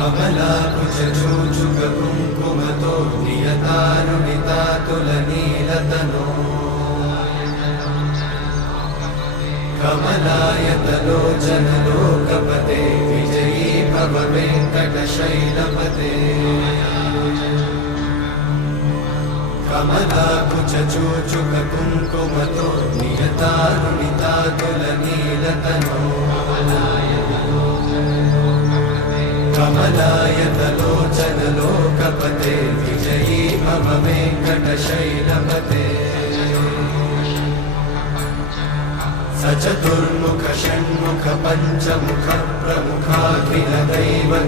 कमलाकुचूचुककुङ्कुमतो नियतारुणितातुलनीलतनो कमलायतलोचनलोकपते विजयी भव वेङ्कटशैलपते कमलाकुचूचुककुङ्कुमतो नियतारुणितातुलनीलतनो कमलायतलोचनलोकपते विजयी भव वेङ्कटशैलपते स चतुर्मुख षण्मुख पञ्चमुख प्रमुखाखिल दैव